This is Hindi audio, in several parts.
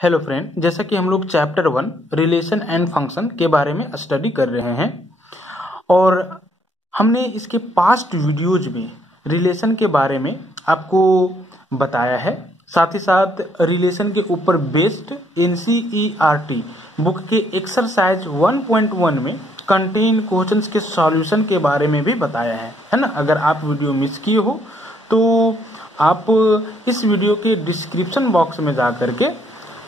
हेलो फ्रेंड, जैसा कि हम लोग चैप्टर 1 रिलेशन एंड फंक्शन के बारे में स्टडी कर रहे हैं और हमने इसके पास्ट वीडियोज में रिलेशन के बारे में आपको बताया है। साथ ही साथ रिलेशन के ऊपर बेस्ड एनसीईआरटी बुक के एक्सरसाइज 1.1 में कंटेन क्वेश्चंस के सॉल्यूशन के बारे में भी बताया है ना। अगर आप वीडियो मिस किए हो तो आप इस वीडियो के डिस्क्रिप्शन बॉक्स में जा करके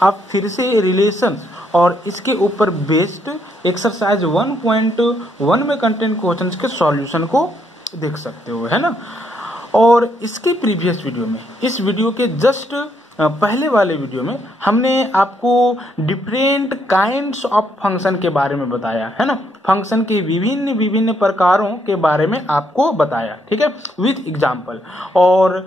आप फिर से रिलेशन और इसके ऊपर बेस्ड एक्सरसाइज 1.1 में कंटेंट क्वेश्चंस के सॉल्यूशन को देख सकते हो, है ना। और इसके प्रीवियस वीडियो में, इस वीडियो के जस्ट पहले वाले वीडियो में हमने आपको डिफरेंट काइंड्स ऑफ फंक्शन के बारे में बताया है ना। फंक्शन के विभिन्न विभिन्न प्रकारों के बारे में आपको बताया, ठीक है, विथ एग्जाम्पल। और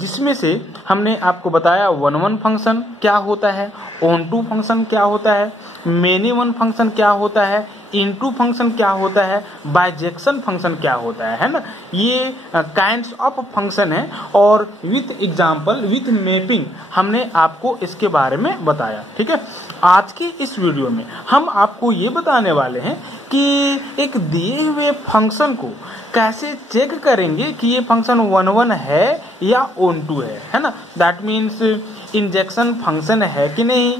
जिसमें से हमने आपको बताया वन वन फंक्शन क्या होता है, ऑन टू फंक्शन क्या होता है, मेनी वन फंक्शन क्या होता है, इनटू फंक्शन क्या होता है, बाइजेक्शन फंक्शन क्या होता है ना। ये काइंड्स ऑफ फंक्शन है और विथ एग्जाम्पल विथ मैपिंग हमने आपको इसके बारे में बताया, ठीक है। आज के इस वीडियो में हम आपको ये बताने वाले हैं कि एक दिए हुए फंक्शन को कैसे चेक करेंगे कि ये फंक्शन वन वन है या ऑन टू है ना। दैट मीन्स इंजेक्शन फंक्शन है कि नहीं,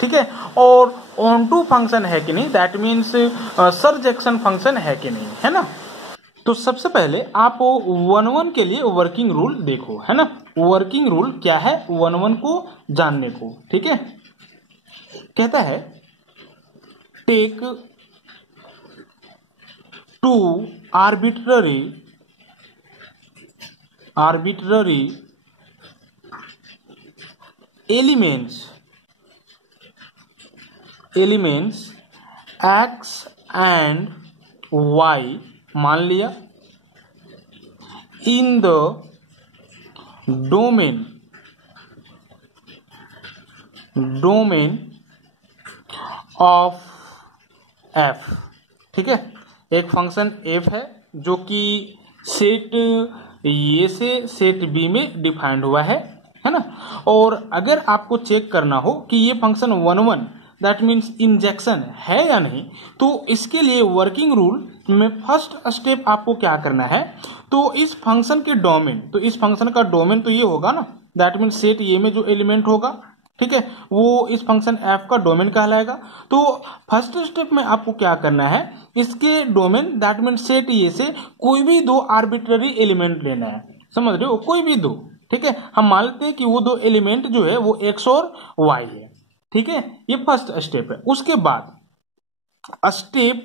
ठीक है, और ऑन टू फंक्शन है कि नहीं, दैट मीन्स सरजेक्शन फंक्शन है कि नहीं, है ना। तो सबसे पहले आप वन वन के लिए वर्किंग रूल देखो, है ना। वर्किंग रूल क्या है वन वन को जानने को, ठीक है। कहता है take two arbitrary elements x and y, मान लिया, in the domain of f, ठीक है। एक फंक्शन f है जो कि सेट ए से सेट बी में डिफाइंड हुआ है ना। और अगर आपको चेक करना हो कि ये function one one that means injection है या नहीं, तो इसके लिए वर्किंग रूल में फर्स्ट स्टेप आपको क्या करना है, तो इस फंक्शन के डोमेन, तो इस फंक्शन का डोमेन तो ये होगा ना, दैट मीन्स सेट ए में जो एलिमेंट होगा, ठीक है, वो इस फंक्शन एफ का डोमेन कहलाएगा। तो फर्स्ट स्टेप में आपको क्या करना है, इसके डोमेन दैट मीन्स सेट ए से कोई भी दो आर्बिट्ररी एलिमेंट लेना है, समझ रहे हो, कोई भी दो, ठीक है। हम मानते हैं कि वो दो एलिमेंट जो है वो एक्स और वाई है, ठीक है। ये फर्स्ट स्टेप है। उसके बाद स्टेप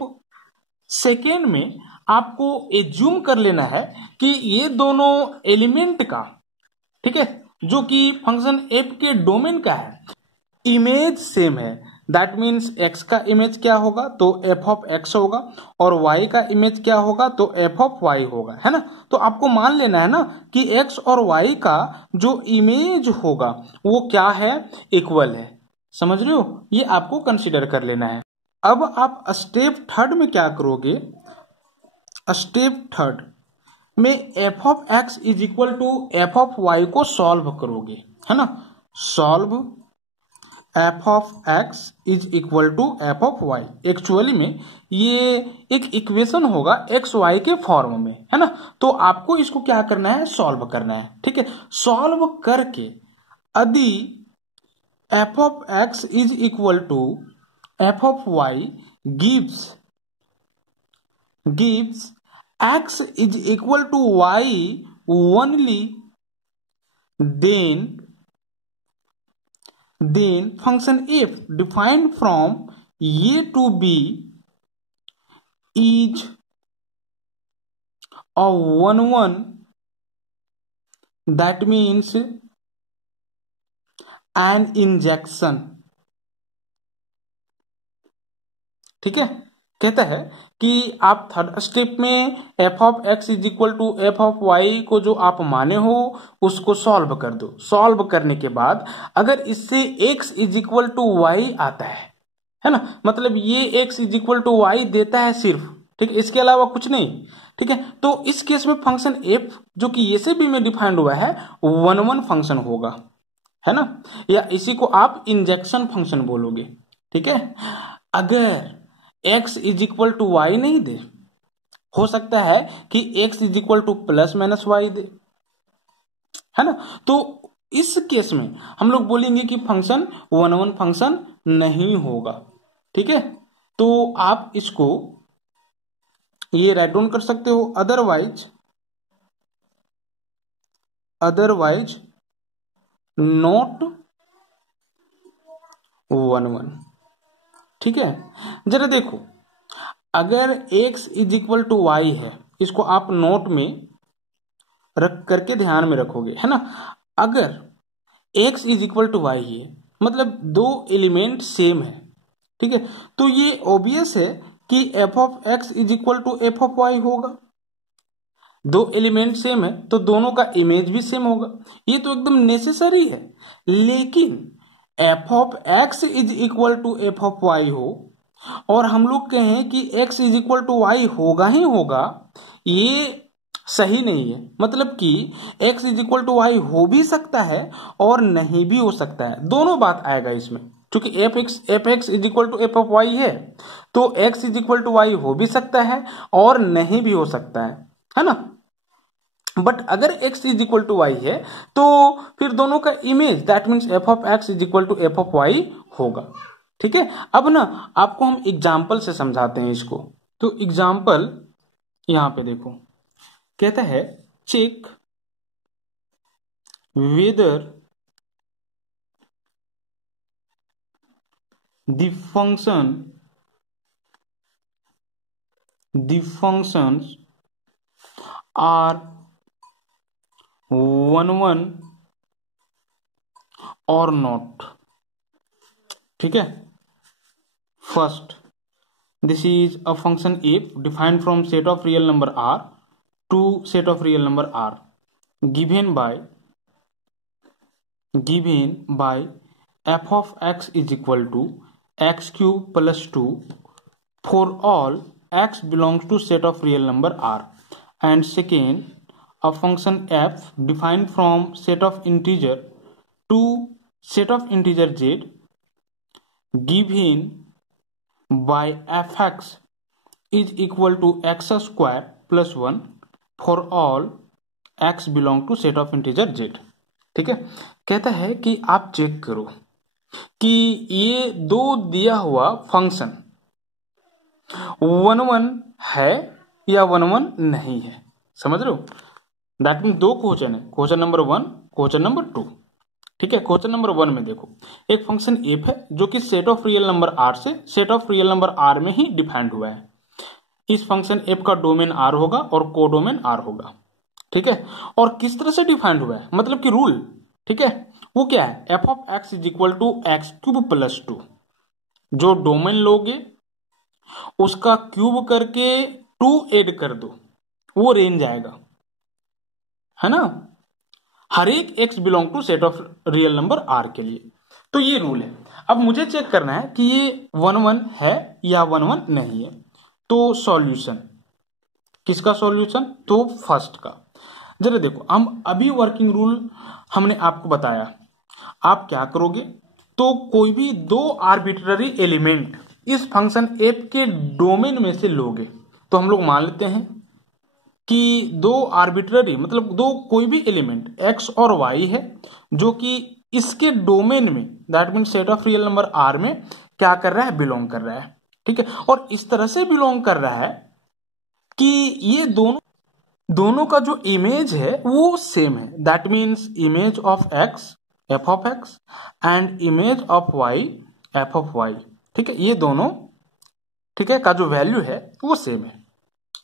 सेकेंड में आपको एज्यूम कर लेना है कि ये दोनों एलिमेंट का, ठीक है, जो कि फंक्शन एफ के डोमेन का है, इमेज सेम है। दैट मीन्स एक्स का इमेज क्या होगा, तो एफ ऑफ एक्स होगा, और वाई का इमेज क्या होगा, तो एफ ऑफ वाई होगा, है ना। तो आपको मान लेना है ना कि एक्स और वाई का जो इमेज होगा वो क्या है, इक्वल है, समझ रहे हो, ये आपको कंसीडर कर लेना है। अब आप स्टेप थर्ड में क्या करोगे, स्टेप थर्ड में f of x is equal to F of y को सॉल्व करोगे, है ना। Solve f of x is equal to F of y. Actually में ये एक इक्वेशन होगा एक्स वाई के फॉर्म में, है ना। तो आपको इसको क्या करना है, सॉल्व करना है, ठीक है। सॉल्व करके यदि f of x is equal to F of y gives x is equal to y only, then function f defined from a to b is a one one, that means an injection, ठीक है। कहता है कि आप थर्ड स्टेप में f of x is equal to F of y को जो आप माने हो उसको सॉल्व कर दो। सॉल्व करने के बाद अगर इससे x is equal to y आता है ना, मतलब ये x is equal to y देता है सिर्फ, ठीक है, इसके अलावा कुछ नहीं, ठीक है। तो इस केस में फंक्शन एफ जो कि ए से बी में डिफाइंड हुआ है वन वन फंक्शन होगा, है ना, या इसी को आप इंजेक्शन फंक्शन बोलोगे। ठीक है, अगर x is equal to y नहीं दे, हो सकता है कि x is equal to plus minus y दे, है ना, तो इस केस में हम लोग बोलेंगे कि फंक्शन वन वन फंक्शन नहीं होगा। ठीक है, तो आप इसको ये राइट डाउन कर सकते हो, अदरवाइज नॉट वन वन। ठीक है, जरा देखो, अगर x is equal to y है, इसको आप नोट में रख करके ध्यान में रखोगे, है ना। अगर x is equal to y है मतलब दो एलिमेंट सेम है। ठीक है, तो ये ऑब्वियस है कि f of x is equal to F of y होगा। दो एलिमेंट सेम है तो दोनों का इमेज भी सेम होगा, ये तो एकदम नेसेसरी है। लेकिन f of x is equal to F of y हो और हम लोग कहें कि x is equal to y होगा ही होगा, ये सही नहीं है। मतलब कि x is equal to y हो भी सकता है और नहीं भी हो सकता है, दोनों बात आएगा इसमें। क्योंकि f x is equal to F of y है तो x is equal to y हो भी सकता है और नहीं भी हो सकता है ना। बट अगर x is equal to y है तो फिर दोनों का image that means f of x is equal to F of y होगा। ठीक है, अब ना आपको हम एग्जाम्पल से समझाते हैं इसको। तो एग्जाम्पल यहां पे देखो, कहता है check whether the functions are one one or not. ठीक है, first this is a function f defined from set of real number r to set of real number r given by f of x is equal to x cube plus 2 for all x belongs to set of real number r, and second a function f defined from set of integer to set of integer z given by fx is equal to x square plus 1 for all x belong to set of integer z। ठीक है, कहता है कि आप चेक करो कि ये दो दिया हुआ फंक्शन वन वन है या वन वन नहीं है। समझ रहे हो, दैट मीन दो क्वेश्चन है, क्वेश्चन नंबर 1, क्वेश्चन नंबर 2। ठीक है, क्वेश्चन नंबर 1 में देखो एक फंक्शन एफ है जो कि set of real number R से set of real number R में ही डिफाइंड हुआ है। इस फंक्शन एफ का डोमेन आर होगा और कोडोमेन आर होगा। ठीक है, और किस तरह से डिफाइंड हुआ है, मतलब कि रूल। ठीक है, वो क्या है, f of x is equal to x cube plus 2। जो डोमेन लोगे उसका क्यूब करके 2 ऐड कर दो, वो रेंज आएगा, है ना, हर एक x belong to set of real number r के लिए। तो ये रूल है। अब मुझे चेक करना है कि ये वन वन है या वन वन नहीं है। तो सॉल्यूशन, किसका सॉल्यूशन, तो फर्स्ट का। जरा देखो, हम अभी वर्किंग रूल हमने आपको बताया, आप क्या करोगे, तो कोई भी दो आर्बिट्ररी एलिमेंट इस फंक्शन f के डोमेन में से लोगे। तो हम लोग मान लेते हैं कि दो आर्बिट्ररी मतलब दो कोई भी एलिमेंट x और y है जो कि इसके डोमेन में that mean set of real number r में क्या कर रहा है, बिलोंग कर रहा है। ठीक है, और इस तरह से बिलोंग कर रहा है कि ये दोनों का जो इमेज है वो सेम है, that means image of x F of x and image of y F of y। ठीक है, ये दोनों ठीक है का जो वैल्यू है वो सेम है।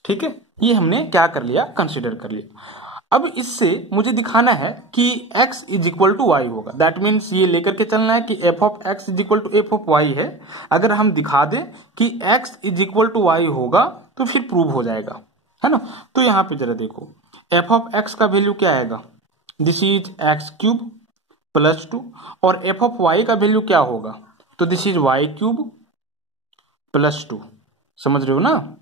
ठीक है, ये हमने क्या कर लिया, कंसिडर कर लिया। अब इससे मुझे दिखाना है कि x is equal to y होगा, दैट मीन्स ये लेकर के चलना है कि f of x is equal to F of y है। अगर हम दिखा दें कि x is equal to y होगा तो फिर प्रूव हो जाएगा, है ना। तो यहां पे जरा देखो, एफ ऑफ एक्स का वैल्यू क्या आएगा, this is x cube plus 2, और एफ ऑफ वाई का वैल्यू क्या होगा, तो this is y cube plus 2। समझ रहे हो ना,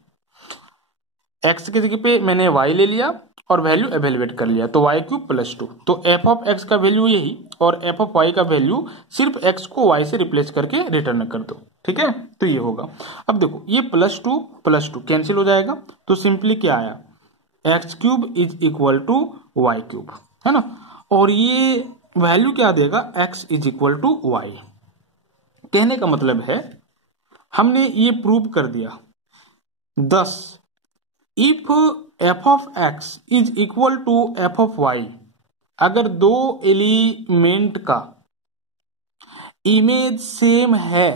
x की जगह पे मैंने y ले लिया और वैल्यू एवेलुएट कर लिया, तो y क्यूब प्लस 2। तो एफ ऑफ एक्स का वैल्यू यही और एफ ऑफ वाई का वैल्यू सिर्फ x को y से रिप्लेस करके रिटर्न कर दो, ठीक है। तो ये होगा। अब देखो ये प्लस टू कैंसिल हो जाएगा, तो सिंपली क्या आया, x cube is equal to y cube, है ना। और ये वैल्यू क्या देगा, x is equal to y. कहने का मतलब है हमने ये प्रूव कर दिया। Thus if f of x is equal to F of y, अगर दो एलिमेंट का इमेज सेम है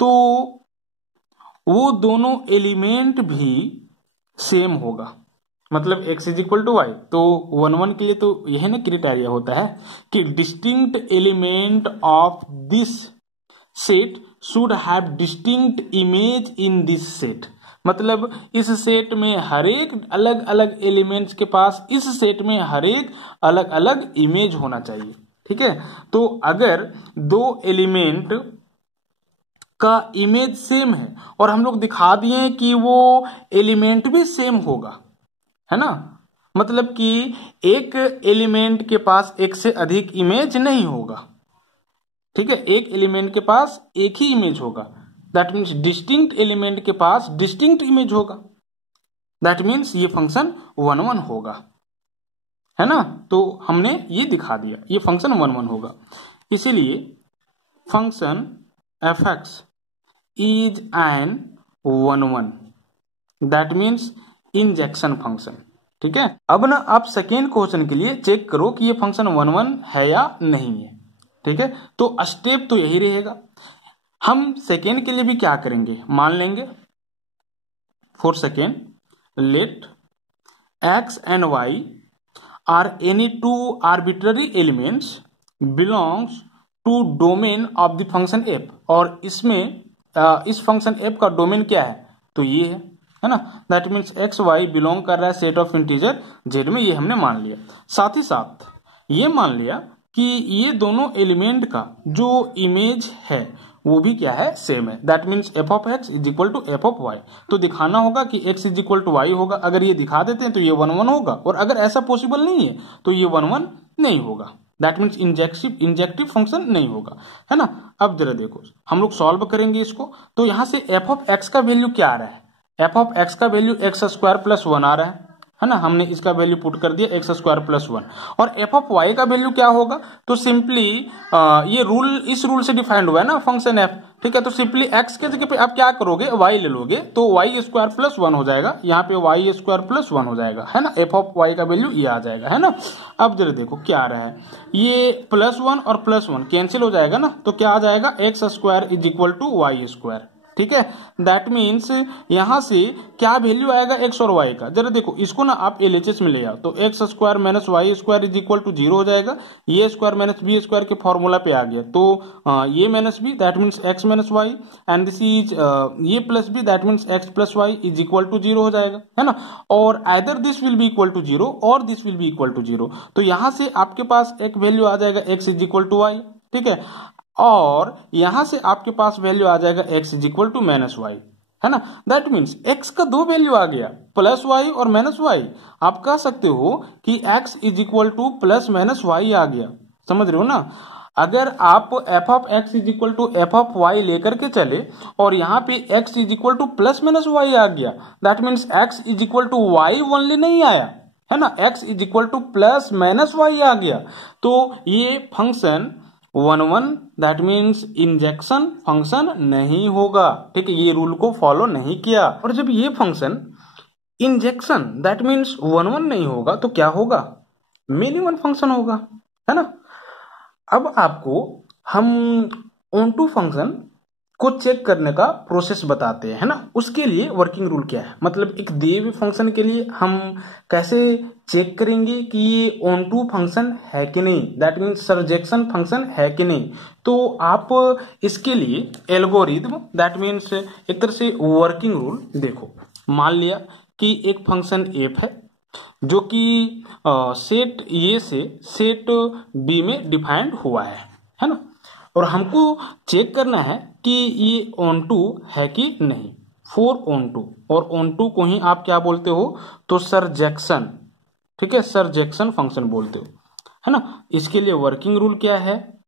तो वो दोनों एलिमेंट भी सेम होगा। मतलब x is equal to y, तो 1 1 के लिए तो यह ना क्राइटेरिया होता है कि distinct element of this set should have distinct image in this set. मतलब इस सेट में हरेक अलग अलग एलिमेंट्स के पास इस सेट में हरेक अलग अलग इमेज होना चाहिए, ठीक है। तो अगर दो एलिमेंट का इमेज सेम है और हम लोग दिखा दिए कि वो एलिमेंट भी सेम होगा, है ना, मतलब कि एक एलिमेंट के पास एक से अधिक इमेज नहीं होगा, ठीक है। एक एलिमेंट के पास एक ही इमेज होगा, दैट मीन्स डिस्टिंक्ट एलिमेंट के पास डिस्टिंक्ट इमेज होगा, दैट मीन्स ये फंक्शन 1 1 होगा, है ना। तो हमने ये दिखा दिया, ये फंक्शन 1 1 होगा। इसीलिए function F x is an 1 1, that means injection function, ठीक है। अब ना आप सेकेंड क्वेश्चन के लिए चेक करो कि ये फंक्शन 1 1 है या नहीं है, ठीक है। तो स्टेप तो यही रहेगा। हम सेकेंड के लिए भी क्या करेंगे, मान लेंगे for second let x and y are any two arbitrary elements belongs to domain of the function f. और इसमें इस फंक्शन एफ का डोमेन क्या है, तो ये है ना, that means x y belong कर रहा है सेट ऑफ इंटीजर जेड में, ये हमने मान लिया। साथ ही साथ ये मान लिया कि ये दोनों एलिमेंट का जो इमेज है वो भी क्या है, सेम है, that means f of x is equal to F of y. तो दिखाना होगा कि x is equal to y होगा। अगर ये दिखा देते हैं तो ये 1 1 होगा, और अगर ऐसा पॉसिबल नहीं है तो ये 1 1 नहीं होगा, दैट मीन्स इंजेक्टिव फंक्शन नहीं होगा, है ना। अब जरा देखो हम लोग सॉल्व करेंगे इसको, तो यहां से एफ ऑफ एक्स का वैल्यू क्या आ रहा है, एफ ऑफ एक्स का वैल्यू एक्स स्क्वायर प्लस 1 आ रहा है ना। हमने इसका वैल्यू पुट कर दिया एक्स स्क्वायर प्लस 1। और एफ ऑफ वाई का वैल्यू क्या होगा, तो सिंपली ये रूल इस रूल से डिफाइंड हुआ है ना फंक्शन एफ, ठीक है। तो सिंपली एक्स के जगह पे आप क्या करोगे, वाई ले लोगे, तो वाई स्क्वायर प्लस 1 हो जाएगा, यहाँ पे वाई स्क्वायर प्लस 1 हो जाएगा, है ना। एफ ऑफ वाई का वैल्यू ये आ जाएगा, है ना। अब जरा देखो क्या आ रहा है, ये प्लस 1 और प्लस 1 कैंसिल हो जाएगा ना, तो क्या आ जाएगा, x square is equal to y square, ठीक है। दैट मीन्स यहां से क्या वैल्यू आएगा एक्स और वाई का, जरा देखो इसको ना आप एलएचएस में ले आओ, तो x square minus y square is equal to 0 हो जाएगा। ये स्क्वायर माइनस बी स्क्वायर के फॉर्मूला पे आ गया, तो ये minus B that means x minus y, and this is ये plus B that means x plus y is equal to 0 हो जाएगा, है ना। और either this will be equal to 0 और this will be equal to 0। तो यहां से आपके पास एक वैल्यू आ जाएगा x is equal to y, ठीक है। और यहां से आपके पास वैल्यू आ जाएगा x is equal to minus y, है ना। दैट मीन्स x का दो वैल्यू आ गया, प्लस वाई और माइनस वाई। आप कह सकते हो कि x is equal to plus minus y आ गया, समझ रहे हो ना। अगर आप F of x is equal to F of y लेकर के चले और यहाँ पे x is equal to plus minus y आ गया, that means x is equal to y only नहीं आया, है ना, x is equal to plus minus y आ गया। तो ये function 1 1 that means injection function नहीं होगा, ठीक है। ये रूल को फॉलो नहीं किया। और जब ये फंक्शन इंजेक्शन दैट मीन्स 1 1 नहीं होगा तो क्या होगा, मिनिमम फंक्शन होगा, है ना। अब आपको हम ऑनटू फंक्शन को चेक करने का प्रोसेस बताते हैं, है ना। उसके लिए वर्किंग रूल क्या है, मतलब एक दिए हुए फंक्शन के लिए हम कैसे चेक करेंगे कि ये ऑन टू फंक्शन है कि नहीं, दैट मीन्स सरजेक्शन फंक्शन है कि नहीं। तो आप इसके लिए एल्गोरिथम दैट मीन्स एक तरह से वर्किंग रूल देखो। मान लिया कि एक फंक्शन एफ है जो कि सेट ए से सेट बी में डिफाइंड हुआ है ना। और हमको चेक करना है कि ये ऑन टू है कि नहीं, फॉर ऑन टू। और ऑन टू को ही आप क्या बोलते हो, तो सरजेक्शन, ठीक है, सरजेक्शन फंक्शन बोलते हो, है ना। इसके लिए वर्किंग रूल क्या है,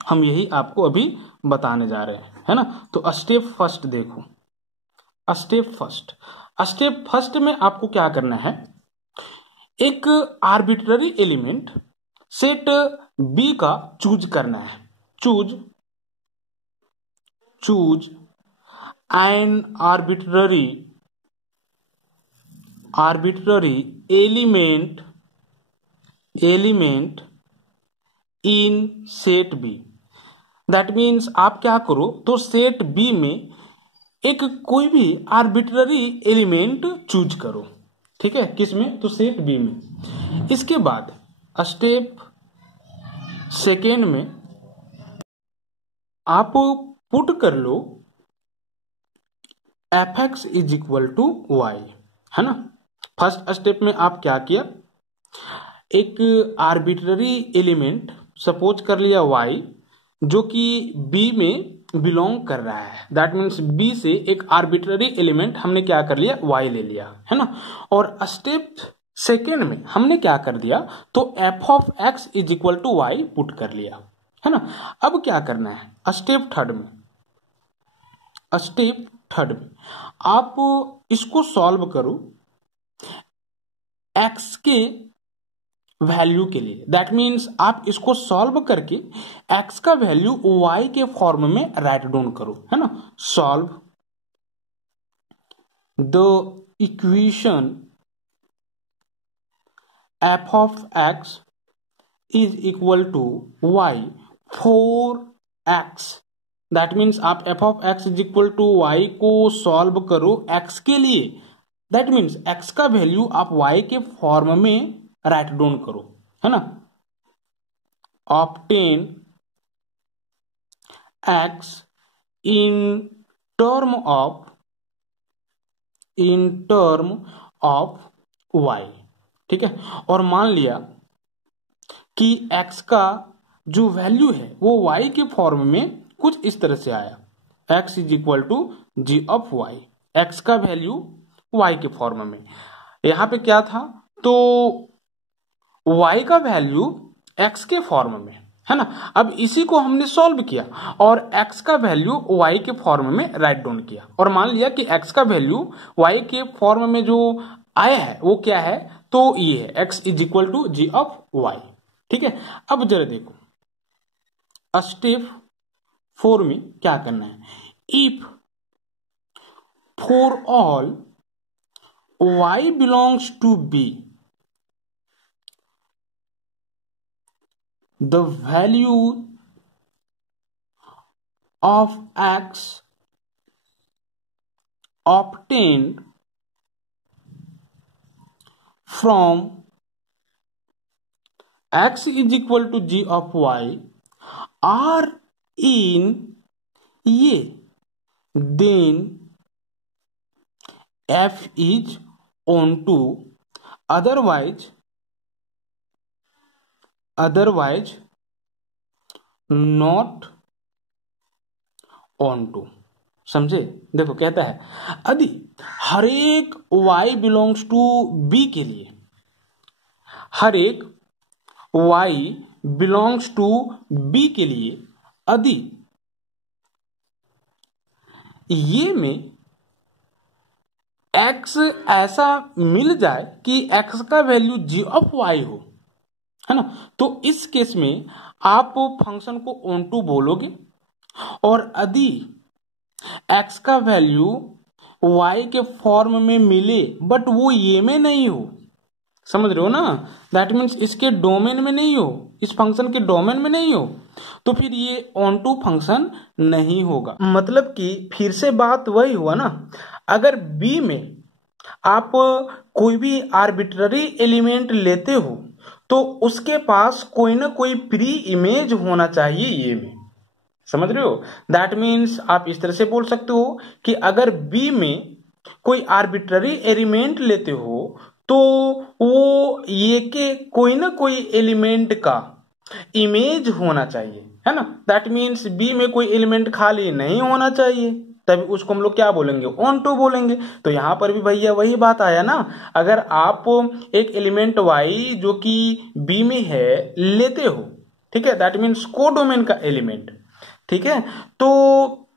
हम यही आपको अभी बताने जा रहे हैं, है ना। तो स्टेप फर्स्ट देखो, स्टेप फर्स्ट में आपको क्या करना है, एक आर्बिट्ररी एलिमेंट सेट बी का चूज करना है। Choose an arbitrary element in set B. That means आप क्या करो, तो सेट बी में एक कोई भी आर्बिट्ररी एलिमेंट चूज करो, ठीक है, किसमें, तो सेट बी में। इसके बाद स्टेप सेकेंड में आप पुट कर लो F x is equal to y, है ना। फर्स्ट स्टेप में आप क्या किया, एक आर्बिट्ररी एलिमेंट सपोज कर लिया y, जो कि b में बिलोंग कर रहा है। दैट मीन्स b से एक आर्बिट्ररी एलिमेंट हमने क्या कर लिया, y ले लिया, है ना। और स्टेप सेकेंड में हमने क्या कर दिया, तो f of x is equal to y put कर लिया, है ना। अब क्या करना है, स्टेप थर्ड में आप इसको सॉल्व करो x के वैल्यू के लिए। दैट मीन्स आप इसको सॉल्व करके x का वैल्यू y के फॉर्म में राइट डाउन करो, है ना। Solve the equation f of x is equal to y for x। That means आप f of x is equal to y को सॉल्व करो x के लिए। दैट मीन्स x का वैल्यू आप y के फॉर्म में राइट डाउन करो, है ना। Obtain x in term of y, ठीक है। और मान लिया कि x का जो वैल्यू है वो y के फॉर्म में कुछ इस तरह से आया, x is equal to g of y, x का वैल्यू y के फॉर्म में। यहां पे क्या था, तो y का वैल्यू x के फॉर्म में, है ना। अब इसी को हमने सॉल्व किया और x का वैल्यू y के फॉर्म में राइट डाउन किया, और मान लिया कि x का वैल्यू y के फॉर्म में जो आया है वो क्या है, तो ये है x is equal to g of y, ठीक है। अब जरा देखो स्टेप 4 में क्या करना है, if for all y belongs to b, the value of x obtained from x is equal to g of y are in a, then f is onto, otherwise not onto. समझे, देखो कहता है यदि हर एक y बिलोंग्स टू b के लिए, हर एक y बिलोंग्स टू b के लिए यदि ये में x ऐसा मिल जाए कि x का वैल्यू g ऑफ y हो, है ना, तो इस केस में आप फंक्शन को ऑन टू बोलोगे, और यदि x का वैल्यू y के फॉर्म में मिले बट वो ये में नहीं हो, समझ रहे हो ना, दैट मीन्स इसके डोमेन में नहीं हो, इस फंक्शन के डोमेन में नहीं हो, तो फिर ये ऑन टू फंक्शन नहीं होगा। मतलब कि फिर से बात वही हुआ ना, अगर b में आप कोई भी आर्बिट्ररी एलिमेंट लेते हो तो उसके पास कोई ना कोई प्री इमेज होना चाहिए ये में, समझ रहे हो। दैट मीन्स आप इस तरह से बोल सकते हो कि अगर बी में कोई आर्बिट्ररी एलिमेंट लेते हो तो वो ये के कोई ना कोई एलिमेंट का इमेज होना चाहिए, है ना। दैट मीन्स बी में कोई एलिमेंट खाली नहीं होना चाहिए, तभी उसको हम लोग क्या बोलेंगे, ऑन टू बोलेंगे। तो यहां पर भी भैया वही बात आया ना, अगर आप एक एलिमेंट y जो कि B में है लेते हो, ठीक है, दैट मीन्स कोडोमेन का एलिमेंट, ठीक है, तो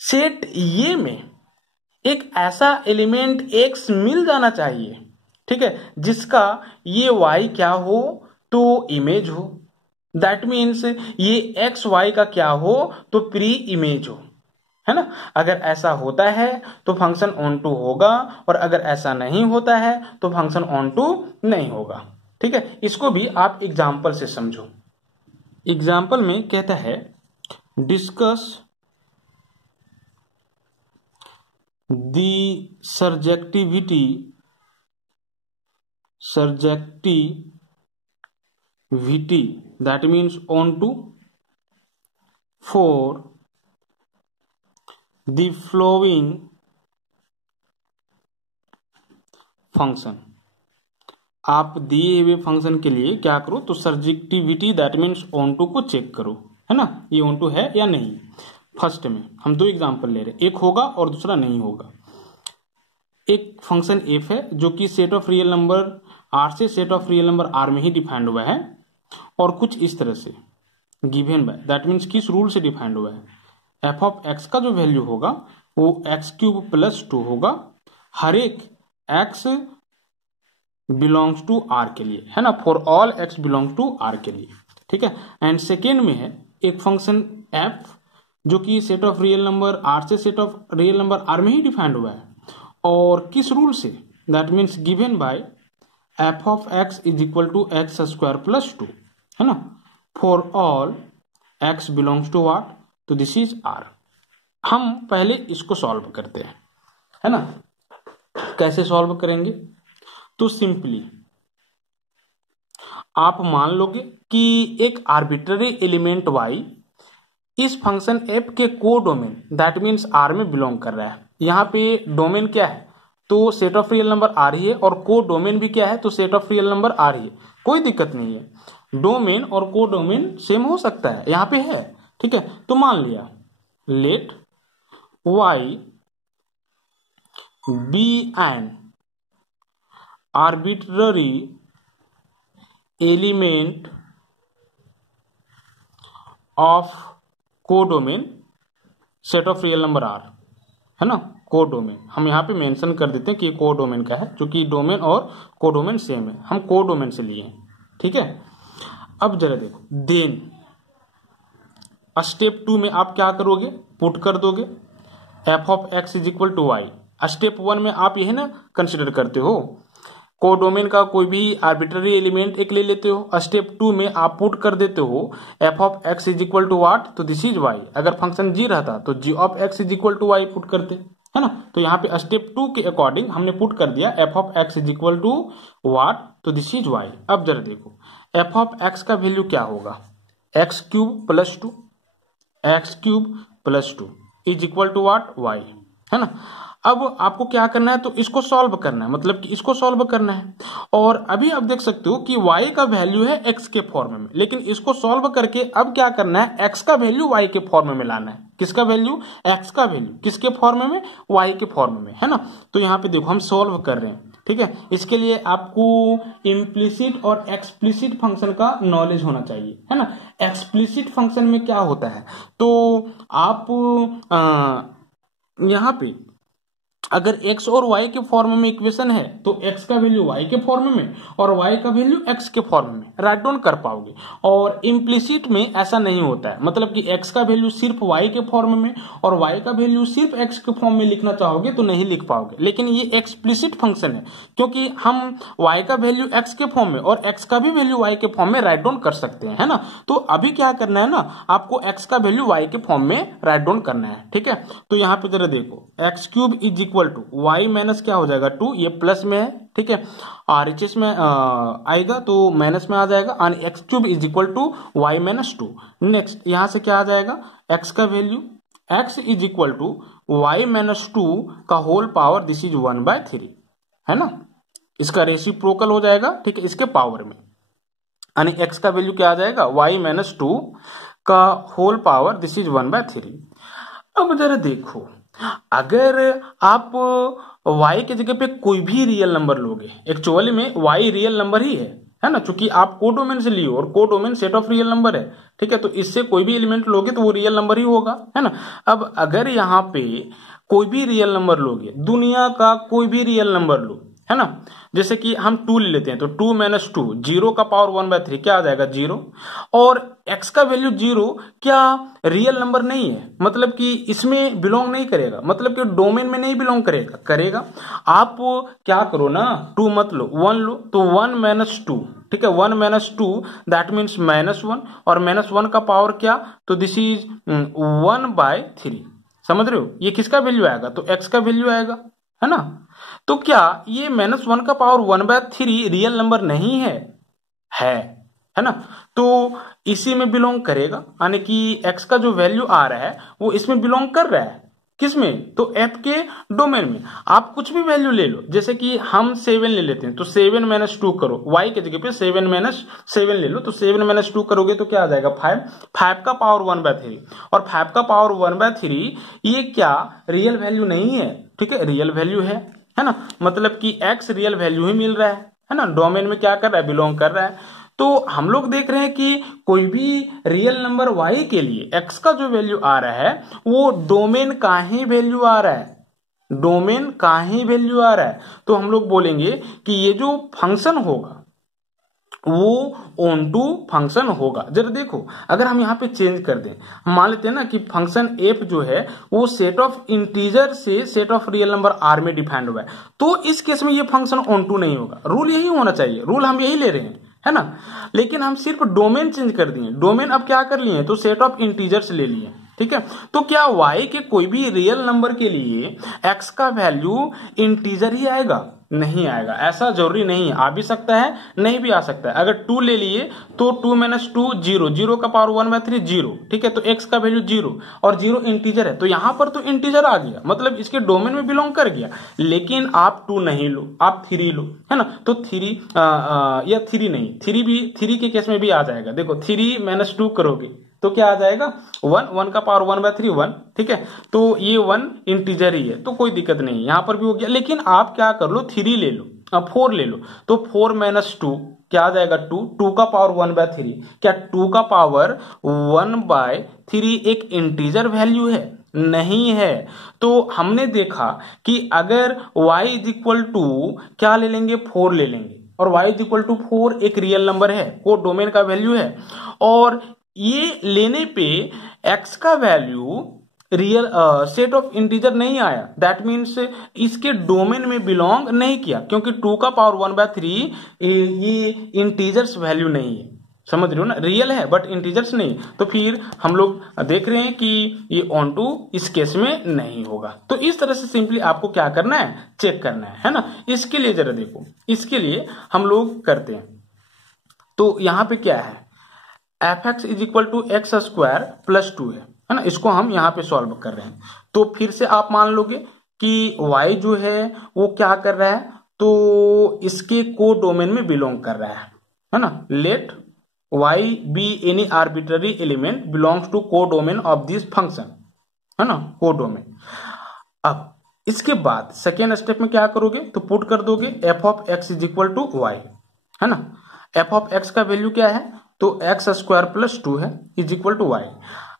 सेट ये में एक ऐसा एलिमेंट x मिल जाना चाहिए, ठीक है, जिसका ये y क्या हो, तो इमेज हो। दैट मीन्स ये एक्स वाई का क्या हो, तो प्री इमेज हो, है ना। अगर ऐसा होता है तो फंक्शन ऑन टू होगा, और अगर ऐसा नहीं होता है तो फंक्शन ऑन टू नहीं होगा, ठीक है। इसको भी आप एग्जाम्पल से समझो। एग्जाम्पल में कहता है discuss the surjectivity that means onto for the following function. आप दिए हुए फंक्शन के लिए क्या करो, तो surjectivity that means on to को चेक करो, है ना, ये ऑन टू है या नहीं। फर्स्ट में हम दो एग्जांपल ले रहे हैं, एक होगा और दूसरा नहीं होगा। एक फंक्शन एफ है जो कि set of real number R से set of real number R में ही डिफाइंड हुआ है, और कुछ इस तरह से गिवन बाय, दैट मीन्स किस रूल से डिफाइंड हुआ है, एफ ऑफ एक्स का जो वैल्यू होगा वो एक्स क्यूब प्लस 2 होगा हर एक एक्स बिलोंग्स टू आर के लिए, है ना, for all x belongs to R के लिए, ठीक है। एंड सेकेंड में है एक फंक्शन एफ जो कि set of real number R से set of real number R में ही डिफाइंड हुआ है, और किस रूल से, that means given by F of x is equal to x square plus 2, है ना, for all x belongs to what, तो दिस इज आर। हम पहले इसको सॉल्व करते हैं, है ना। कैसे सॉल्व करेंगे, तो सिंपली आप मान लोगे कि एक आर्बिट्ररी एलिमेंट y इस फंक्शन f के को डोमेन दैट मीन्स r में बिलोंग कर रहा है। यहाँ पे डोमेन क्या है, तो set of real number r ही है, और को डोमेन भी क्या है, तो set of real number r ही है, कोई दिक्कत नहीं है। डोमेन और को डोमेन सेम हो सकता है, यहाँ पे है, ठीक है। तो मान लिया let y be an arbitrary element of codomain set of real number R, है ना, कोडोमेन। हम यहाँ पे मेंशन कर देते हैं कि ये कोडोमेन का है, क्योंकि डोमेन और कोडोमेन सेम है, हम कोडोमेन से लिए हैं, ठीक है। अब जरा देखो, देन स्टेप 2 में आप क्या करोगे, पुट कर दोगे f of x is equal to y. Step 1 में आप यही ना कंसिडर करते हो, कोडोमेन का कोई भी आर्बिट्ररी एलिमेंट एक ले लेते हो। स्टेप 2 में आप पुट कर देते हो F of x is equal to what, तो दिस इज वाई। अगर फंक्शन जी रहता तो G of x is equal to y put करते, है ना। तो यहाँ पे स्टेप 2 के अकॉर्डिंग हमने पुट कर दिया f of x is equal to what, तो दिस इज वाई। अब जरा देखो एफ ऑफ एक्स का वैल्यू क्या होगा, x cube plus 2, x cube plus 2 is equal to what, y, है ना। अब आपको क्या करना है, तो इसको सॉल्व करना है, मतलब कि इसको सॉल्व करना है। और अभी आप देख सकते हो कि y का वैल्यू है x के फॉर्म में, लेकिन इसको सॉल्व करके अब क्या करना है, x का वैल्यू y के फॉर्म में लाना है। किसका वैल्यू, x का वैल्यू किसके फॉर्म में, y के फॉर्म में, है ना। तो यहाँ पे देखो हम सॉल्व कर रहे हैं, ठीक है। इसके लिए आपको इम्प्लिसिट और एक्सप्लिसिट फंक्शन का नॉलेज होना चाहिए, है ना। एक्सप्लिसिट फंक्शन में क्या होता है, तो आप यहाँ पे अगर x और y के फॉर्म में इक्वेशन है तो x का वैल्यू y के फॉर्म में और y का वैल्यू x के फॉर्म में राइट डाउन कर पाओगे। और इम्प्लिसिट में ऐसा नहीं होता है, मतलब कि x का वैल्यू सिर्फ y के फॉर्म में और y का वैल्यू सिर्फ x के फॉर्म में लिखना चाहोगे तो नहीं लिख पाओगे। लेकिन ये एक्सप्लिसिट फंक्शन है, क्योंकि हम y का वैल्यू x के फॉर्म में और x का भी वैल्यू y के फॉर्म में राइट डाउन कर सकते हैं, है ना। तो अभी क्या करना है ना, आपको x का वैल्यू y के फॉर्म में राइट डाउन करना है, ठीक है। तो यहाँ पे जरा देखो x cube is equal to y minus क्या हो जाएगा 2, ये प्लस में है, ठीक है, RHS में आएगा तो माइनस में आ जाएगा, और x cube is equal to y minus 2। Next यहां से क्या आ जाएगा, x का value x is equal to y minus 2 का होल पावर, दिस इज 1/3, है ना। इसका रेसिप्रोकल हो जाएगा, ठीक है, इसके पावर में, यानी x का वैल्यू क्या आ जाएगा, y माइनस 2 का होल पावर, दिस इज 1/3। अब जरा देखो, अगर आप y की जगह पे कोई भी रियल नंबर लोगे, एक्चुअली में y रियल नंबर ही है ना, चूंकि आप कोडोमेन से लिए और codomain set of real number है, ठीक है, तो इससे कोई भी एलिमेंट लोगे तो वो रियल नंबर ही होगा, है ना। अब अगर यहाँ पे कोई भी रियल नंबर लोगे, दुनिया का कोई भी रियल नंबर लो, है ना, जैसे कि हम 2 ले लेते हैं, तो 2 - 2, 0 का पावर 1/3 क्या आ जाएगा, 0। और x का वैल्यू 0 क्या रियल नंबर नहीं है, मतलब कि इसमें बिलोंग नहीं करेगा, मतलब कि डोमेन में नहीं बिलोंग करेगा। आप क्या करो ना, 2 मत लो, 1 लो, तो 1 - 2, ठीक है, 1 - 2 दैट मीन्स -1, और -1 का पावर क्या, तो दिस इज 1/3। समझ रहे हो, ये किसका वैल्यू आएगा, तो x का वैल्यू आएगा, है ना। तो क्या ये -1 का पावर 1/3 रियल नंबर नहीं है ना, तो इसी में बिलोंग करेगा, यानी कि x का जो वैल्यू आ रहा है वो इसमें बिलोंग कर रहा है, किसमें, तो f के डोमेन में। आप कुछ भी वैल्यू ले लो, जैसे कि हम 7 ले लेते हैं, तो 7 - 2 करो, y के जगह पे 7 ले लो, तो 7 - 2 करोगे तो क्या आ जाएगा, 5 का पावर 1/3, और 5 का पावर 1/3 ये क्या रियल वैल्यू नहीं है, ठीक है, रियल वैल्यू है ना, मतलब कि x रियल वैल्यू ही मिल रहा है ना, डोमेन में क्या कर रहा है, बिलोंग कर रहा है। तो हम लोग देख रहे हैं कि कोई भी रियल नंबर y के लिए x का जो वैल्यू आ रहा है वो डोमेन का ही वैल्यू आ रहा है, डोमेन का ही वैल्यू आ रहा है। तो हम लोग बोलेंगे कि ये जो फंक्शन होगा वो ऑन टू फंक्शन होगा। जरा देखो, अगर हम यहाँ पे चेंज कर दें, हम मान लेते हैं ना कि फंक्शन f जो है वो सेट ऑफ इंटीजर से set of real number r में डिफाइंड हुआ है, तो इस केस में ये फंक्शन ऑन टू नहीं होगा। रूल यही होना चाहिए, रूल हम यही ले रहे हैं, है ना, लेकिन हम सिर्फ डोमेन चेंज कर दिए, डोमेन अब क्या कर लिए, तो सेट ऑफ इंटीजर्स ले लिए, ठीक है। तो क्या y के कोई भी रियल नंबर के लिए x का वैल्यू इंटीजर ही आएगा, नहीं आएगा, ऐसा जरूरी नहीं है, आ भी सकता है नहीं भी आ सकता है। अगर 2 ले लिए तो 2 - 2 0, 0 का पावर 1/3 0, ठीक है, तो x का वैल्यू 0, और 0 इंटीजर है, तो यहां पर तो इंटीजर आ गया, मतलब इसके डोमेन में बिलोंग कर गया। लेकिन आप 2 नहीं लो, आप 3 लो, है ना, तो 3 या 3 नहीं, 3 के केस में भी आ जाएगा। देखो 3 - 2 करोगे तो क्या आ जाएगा, 1 का पावर 1/3 1, ठीक है, तो ये 1 इंटीजर ही है, तो कोई दिक्कत नहीं, यहां पर भी हो गया। लेकिन आप क्या कर लो, 3 ले लो, अब 4 ले लो, तो 4 - 2 क्या आ जाएगा, 2 का पावर 1/3, क्या 2 का पावर 1/3 एक इंटीजर वैल्यू है, नहीं है। तो हमने देखा कि अगर y = क्या ले लेंगे, 4 ले लेंगे, और y = 4 एक रियल नंबर है, को डोमेन का वैल्यू है, और ये लेने पे x का value real set of integer नहीं आया, दैट मीन्स इसके डोमेन में बिलोंग नहीं किया, क्योंकि 2 का पावर 1/3 ये इंटीजर्स वैल्यू नहीं है, समझ रहे हो ना, रियल है बट इंटीजर्स नहीं। तो फिर हम लोग देख रहे हैं कि ये ऑन टू इस केस में नहीं होगा। तो इस तरह से सिंपली आपको क्या करना है, चेक करना है ना। इसके लिए जरा देखो, इसके लिए हम लोग करते हैं, तो यहां पे क्या है, fx = x² + 2 है ना, इसको हम यहाँ पे सॉल्व कर रहे हैं। तो फिर से आप मान लोगे कि y जो है वो क्या कर रहा है, तो इसके को डोमेन में बिलोंग कर रहा है ना। Let y be any arbitrary element belongs to codomain of this function, है ना, को डोमेन। अब इसके बाद सेकेंड स्टेप में क्या करोगे, तो पुट कर दोगे f(x) = y, है ना। f(x) का वैल्यू क्या है, तो x² + 2 है = y।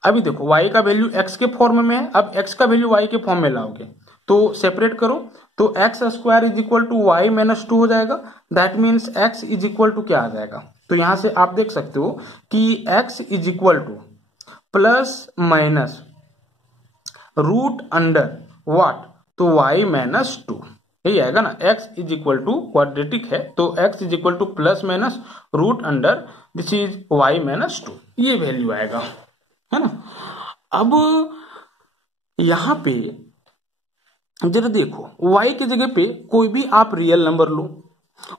अभी देखो y का वैल्यू x के फॉर्म में है, अब x का वैल्यू y के फॉर्म में लाओगे तो सेपरेट करो, तो x² = y - 2 हो जाएगा, दैट मीन्स x = क्या आ जाएगा, तो यहां से आप देख सकते हो कि x = plus root under what, तो y - 2 यही आएगा ना। x = क्वाड्रेटिक है, तो x = plus root under this is y - 2, ये वैल्यू आएगा, है ना। अब यहां पे जरा देखो, y की जगह पे कोई भी आप रियल नंबर लो,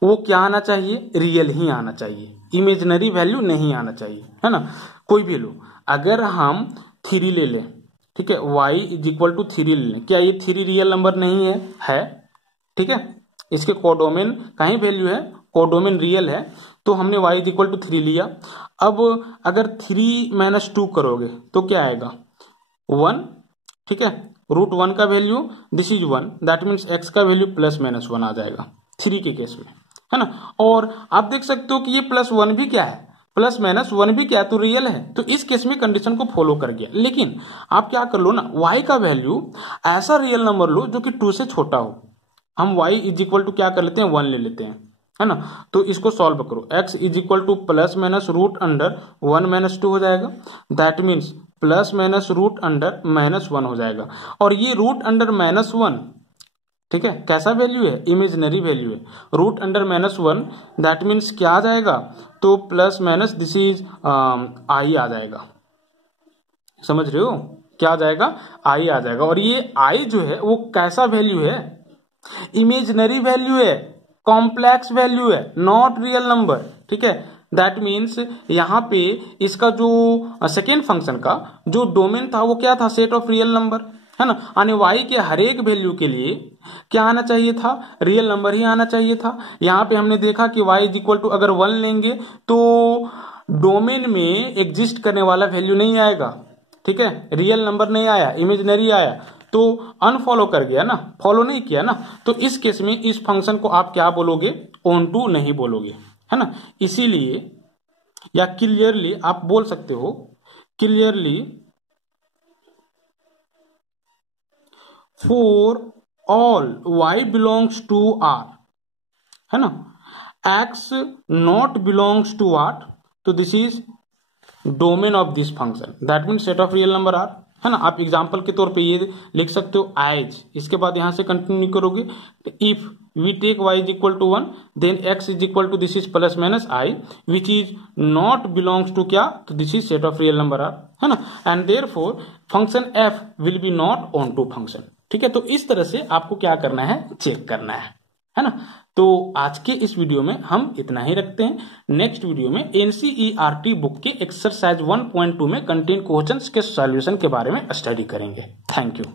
वो क्या आना चाहिए, रियल ही आना चाहिए, इमेजिनरी वैल्यू नहीं आना चाहिए, है ना। कोई भी लो, अगर हम 3 ले लें, ठीक है, y = 3 ले लें, क्या ये 3 रियल नंबर नहीं है, ठीक है, इसके कोडोमेन का ही वैल्यू है, कोडोमेन रियल है, तो हमने y इज इक्वल टू 3 लिया। अब अगर 3 माइनस 2 करोगे तो क्या आएगा 1, ठीक है, रूट 1 का value this is 1, that means x का वैल्यू प्लस माइनस 1 आ जाएगा 3 के केस में, है ना। और आप देख सकते हो कि ये प्लस 1 भी क्या है, प्लस माइनस 1 भी क्या है, तो रियल है, तो इस केस में कंडीशन को फॉलो कर गया। लेकिन आप क्या कर लो ना, y का वैल्यू ऐसा रियल नंबर लो जो कि 2 से छोटा हो। हम y इज इक्वल टू क्या कर लेते हैं 1 ले लेते हैं, है ना। तो इसको सॉल्व करो, x is equal to plus minus root under 1 minus 2 हो जाएगा, that means plus minus root under minus 1 हो जाएगा। और ये रूट अंडर माइनस 1, ठीक है, कैसा वैल्यू है, इमेजिनरी वैल्यू है, root under minus 1, that means क्या आ जाएगा, तो plus minus this is i आ जाएगा, समझ रहे हो, क्या आ जाएगा, आई आ जाएगा। और ये आई जो है वो कैसा वैल्यू है, इमेजिनरी वैल्यू है, कॉम्प्लेक्स वैल्यू है, नॉट रियल नंबर, ठीक है। दैट मीन्स यहाँ पे इसका जो सेकेंड फंक्शन का जो डोमेन था वो क्या था, सेट ऑफ रियल नंबर, है ना। यानी y के हर एक वैल्यू के लिए क्या आना चाहिए था, रियल नंबर ही आना चाहिए था। यहाँ पे हमने देखा कि y इज इक्वल टू अगर 1 लेंगे तो डोमेन में एग्जिस्ट करने वाला वैल्यू नहीं आएगा, ठीक है, रियल नंबर नहीं आया, इमेजिनरी आया, तो अनफॉलो कर गया ना, फॉलो नहीं किया ना। तो इस केस में इस फंक्शन को आप क्या बोलोगे, ऑन टू नहीं बोलोगे, है ना। इसीलिए या क्लियरली आप बोल सकते हो, clearly for all y belongs to r, है ना, x not belongs to r, तो this is domain of this function, that mean set of real number r, है ना। आप एग्जांपल के तौर पे ये लिख सकते हो एज, इसके बाद यहां से कंटिन्यू करोगे, if we take y is equal to 1 then x is equal to this is plus minus i which is not belongs to क्या, तो this is set of real number r, है ना। And therefore function f will be not onto function, ठीक है। तो इस तरह से आपको क्या करना है, चेक करना है ना। तो आज के इस वीडियो में हम इतना ही रखते हैं। नेक्स्ट वीडियो में एनसीईआरटी बुक के एक्सरसाइज 1.2 में कंटेंट क्वेश्चंस के सॉल्यूशन के बारे में स्टडी करेंगे। Thank you.